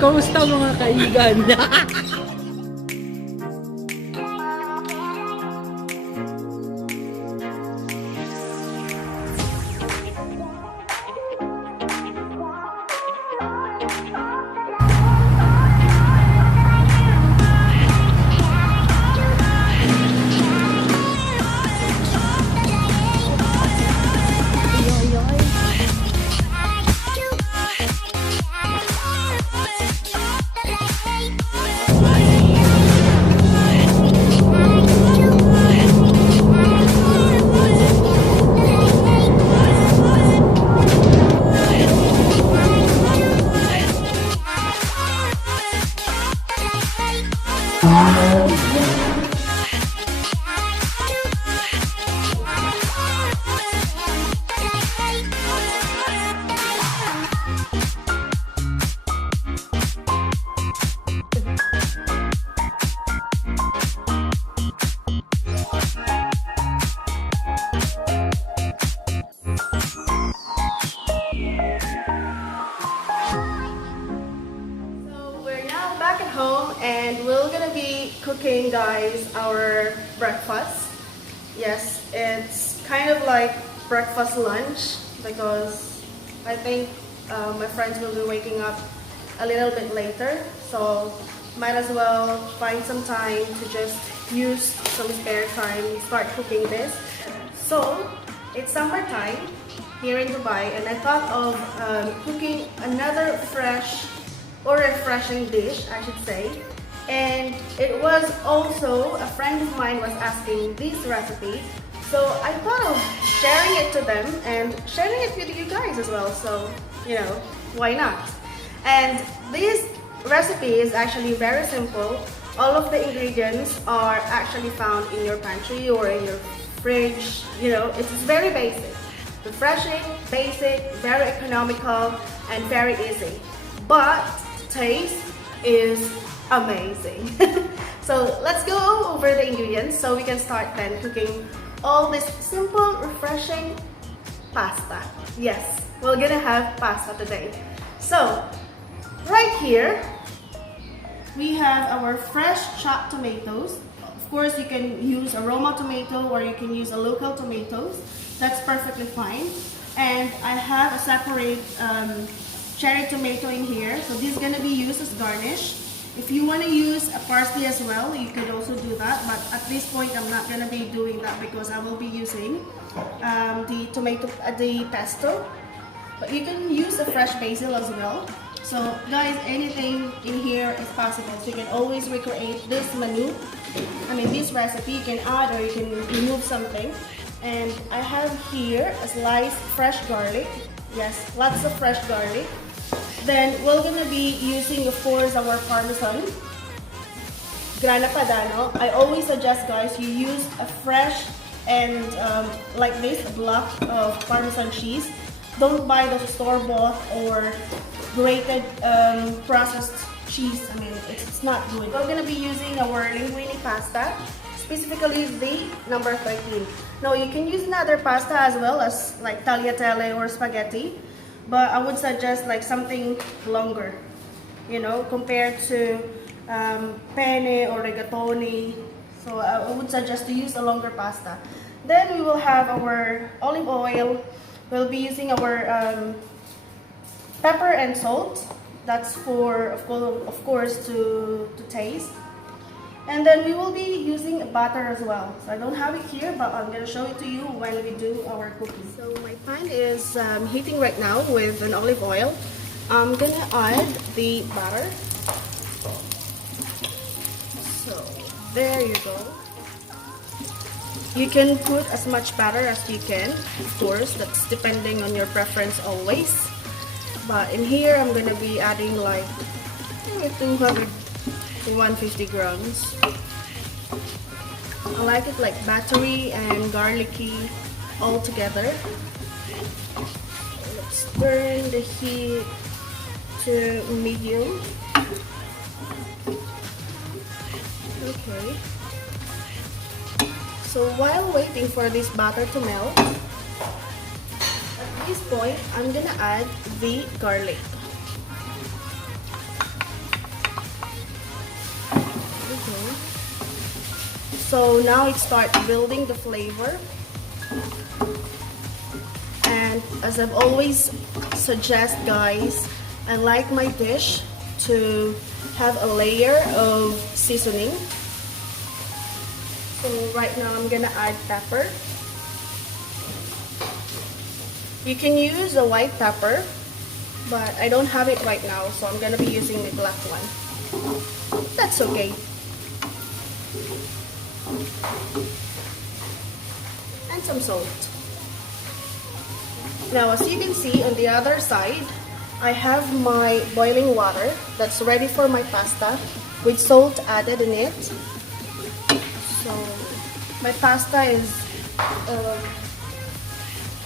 Kamusta mga kaigan? Back at home and we're gonna be cooking, guys, our breakfast. Yes, it's kind of like breakfast lunch because I think my friends will be waking up a little bit later, so might as well find some time to just use some spare time, start cooking this. So it's summertime here in Dubai and I thought of cooking another fresh or refreshing dish, I should say. And it was also a friend of mine was asking this recipe, so I thought of sharing it to them and sharing it with you guys as well. So, you know, why not? And this recipe is actually very simple. All of the ingredients are actually found in your pantry or in your fridge. You know, it's very basic, refreshing, basic, very economical, and very easy. But taste is amazing. So let's go over the ingredients so we can start then cooking all this simple, refreshing pasta. Yes, we're gonna have pasta today. So right here we have our fresh chopped tomatoes. Of course, you can use a Roma tomato or you can use a local tomatoes. That's perfectly fine. And I have a separate cherry tomato in here, so this is going to be used as garnish. If you want to use a parsley as well, you could also do that, but at this point I'm not going to be doing that because I will be using the pesto. But you can use a fresh basil as well. So guys, anything in here is possible, so you can always recreate this menu. This recipe, you can add or you can remove something. And I have here a sliced fresh garlic. Yes, lots of fresh garlic. Then we're gonna be using, of course, our parmesan, grana padano. I always suggest, guys, you use a fresh and like this, a block of parmesan cheese. Don't buy the store-bought or grated processed cheese. It's not good. We're gonna be using our linguine pasta, specifically the number 13. Now you can use another pasta as well, as like tagliatelle or spaghetti, but I would suggest like something longer, you know, compared to penne or rigatoni. So I would suggest to use a longer pasta. Then we will have our olive oil. We'll be using our pepper and salt. That's for, of course, to taste. And then we will be using butter as well. So I don't have it here, but I'm going to show it to you when we do our cooking. So my pan is heating right now with an olive oil. I'm going to add the butter. So there you go. You can put as much butter as you can. Of course, that's depending on your preference always. But in here, I'm going to be adding like 200 to 150 grams. I like it like buttery and garlicky all together. Let's turn the heat to medium. Okay. So while waiting for this butter to melt, this point, I'm gonna add the garlic. Okay. So now it starts building the flavor. And as I've always suggest, guys, I like my dish to have a layer of seasoning. So right now I'm gonna add pepper. You can use a white pepper, but I don't have it right now, so I'm gonna be using the black one. That's okay. And some salt. Now, as you can see on the other side, I have my boiling water that's ready for my pasta with salt added in it. So my pasta is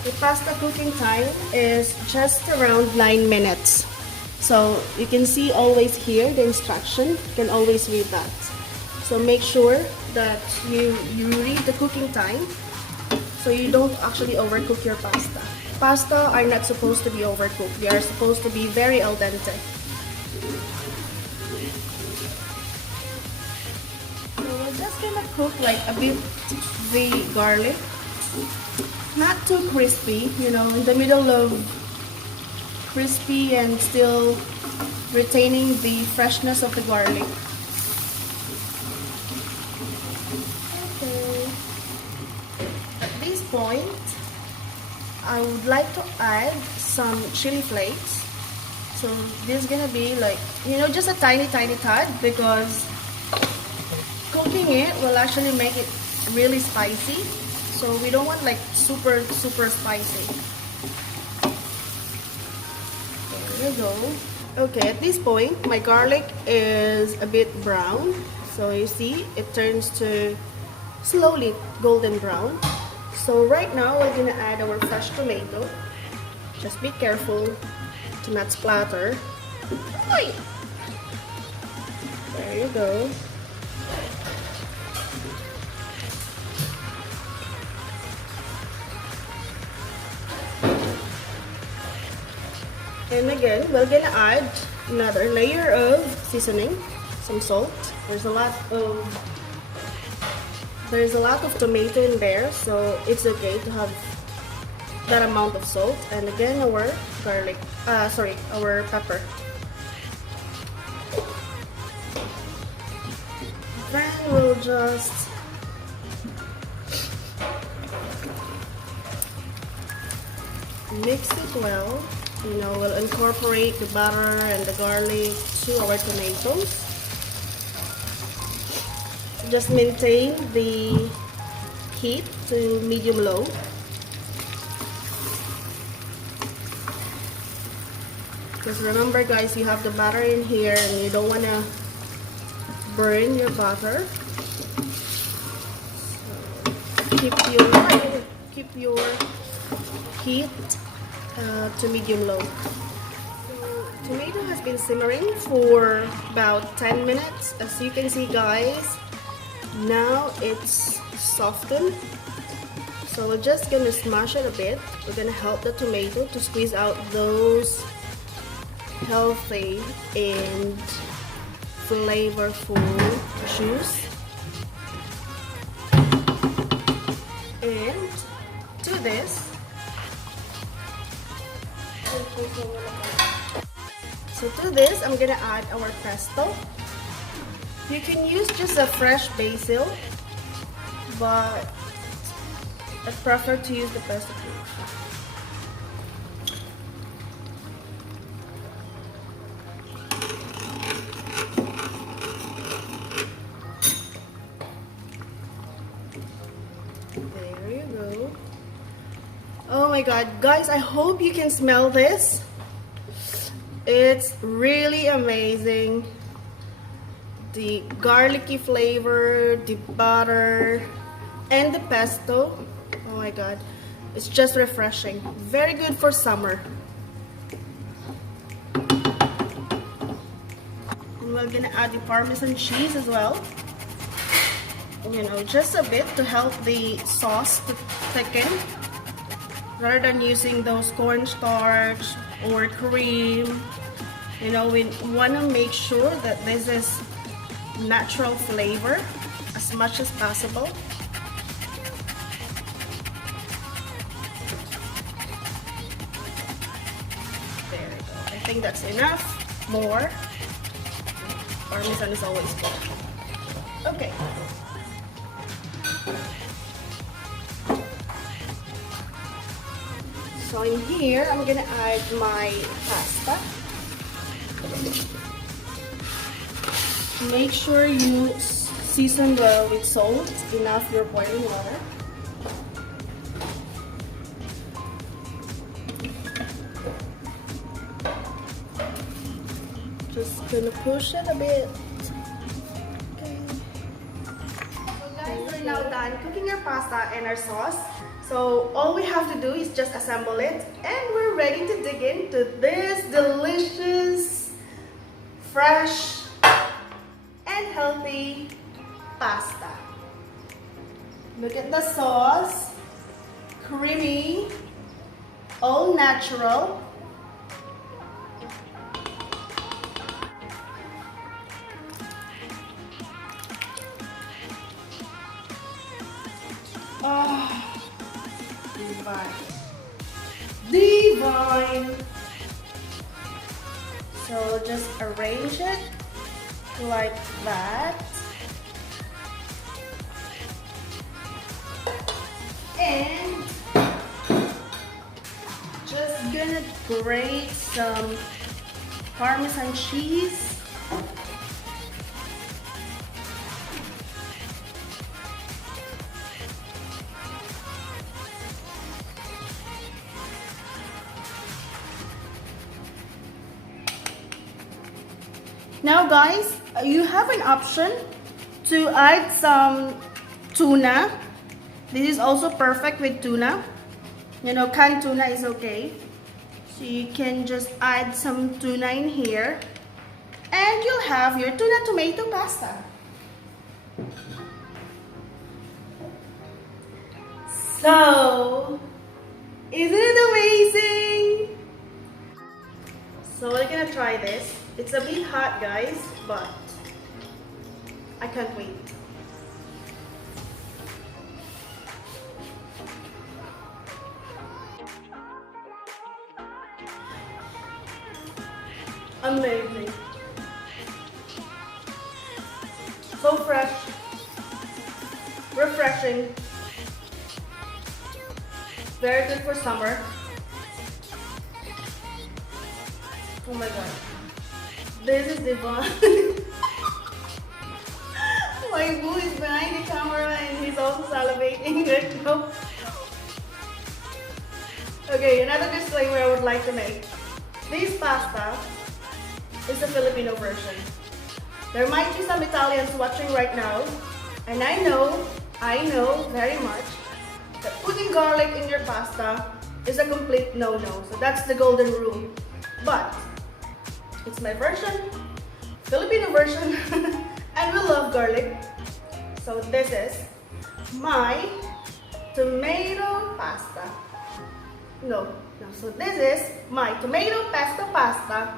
the pasta cooking time is just around 9 minutes. So you can see always here the instruction, you can always read that. So make sure that you read the cooking time so you don't actually overcook your pasta. Pasta are not supposed to be overcooked. They are supposed to be very al dente. So we're just gonna cook like a bit the garlic. Not too crispy, you know, in the middle of crispy and still retaining the freshness of the garlic. Okay. At this point, I would like to add some chili flakes. So this is gonna be like, you know, just a tiny tad, because cooking it will actually make it really spicy. So we don't want like super spicy. There you go. Okay, at this point my garlic is a bit brown. So you see it turns to slowly golden brown. So right now we're gonna add our fresh tomato. Just be careful to not splatter. Oy! There you go. And again, we're gonna add another layer of seasoning, some salt. There's a lot of tomato in there, so it's okay to have that amount of salt. And again, our garlic, our pepper. Then we'll just mix it well. You know, we'll incorporate the butter and the garlic to our tomatoes. Just maintain the heat to medium-low. Because remember, guys, you have the butter in here and you don't want to burn your butter. So keep your heat to medium-low. So, tomato has been simmering for about 10 minutes. As you can see, guys, now it's softened. So we're just gonna smash it a bit. We're gonna help the tomato to squeeze out those healthy and flavorful juice. And to this, I'm gonna add our pesto. You can use just a fresh basil, but I prefer to use the pesto cube. There you go. Oh my god, guys, I hope you can smell this. It's really amazing. The garlicky flavor, the butter, and the pesto. Oh my god, it's just refreshing. Very good for summer. And we're gonna add the Parmesan cheese as well. You know, just a bit to help the sauce to thicken. rather than using those cornstarch or cream. You know, we want to make sure that this is natural flavor as much as possible. There we go. I think that's enough. More. Parmesan is always good. Okay. So in here, I'm gonna add my pasta. Make sure you season well with salt, enough your boiling water. Just gonna push it a bit. Okay. So guys, we're now done cooking our pasta and our sauce. So all we have to do is just assemble it, and we're ready to dig into this delicious, fresh, and healthy pasta. Look at the sauce, creamy, all natural. Oh. Divine. So just arrange it like that, and just gonna grate some Parmesan cheese. Now guys, you have an option to add some tuna. This is also perfect with tuna. You know, canned tuna is okay. So you can just add some tuna in here, and you'll have your tuna tomato pasta. So, isn't it amazing? So we're gonna try this. It's a bit hot, guys, but I can't wait. Amazing. So fresh, refreshing, very good for summer. Oh my god. This is divine. My boo is behind the camera and he's also salivating right now. Okay, another disclaimer I would like to make. This pasta is a Filipino version. There might be some Italians watching right now, and I know very much that putting garlic in your pasta is a complete no-no. So that's the golden rule. But it's my version, Filipino version, and we love garlic. So this is my tomato pasta. No. So this is my tomato pesto pasta.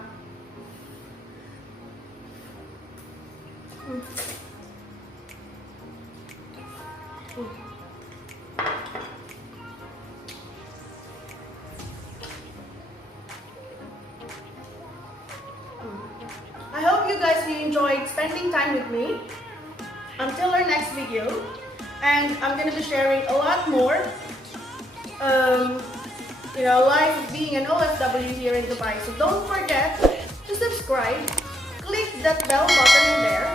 I hope you guys enjoyed spending time with me. Until our next video, and I'm gonna be sharing a lot more. Life of being an OFW here in Dubai. So don't forget to subscribe. Click that bell button in there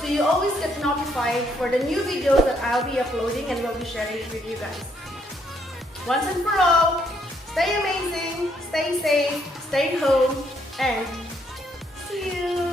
so you always get notified for the new videos that I'll be uploading and will be sharing with you guys. Once and for all, stay amazing, stay safe, stay home, and see you.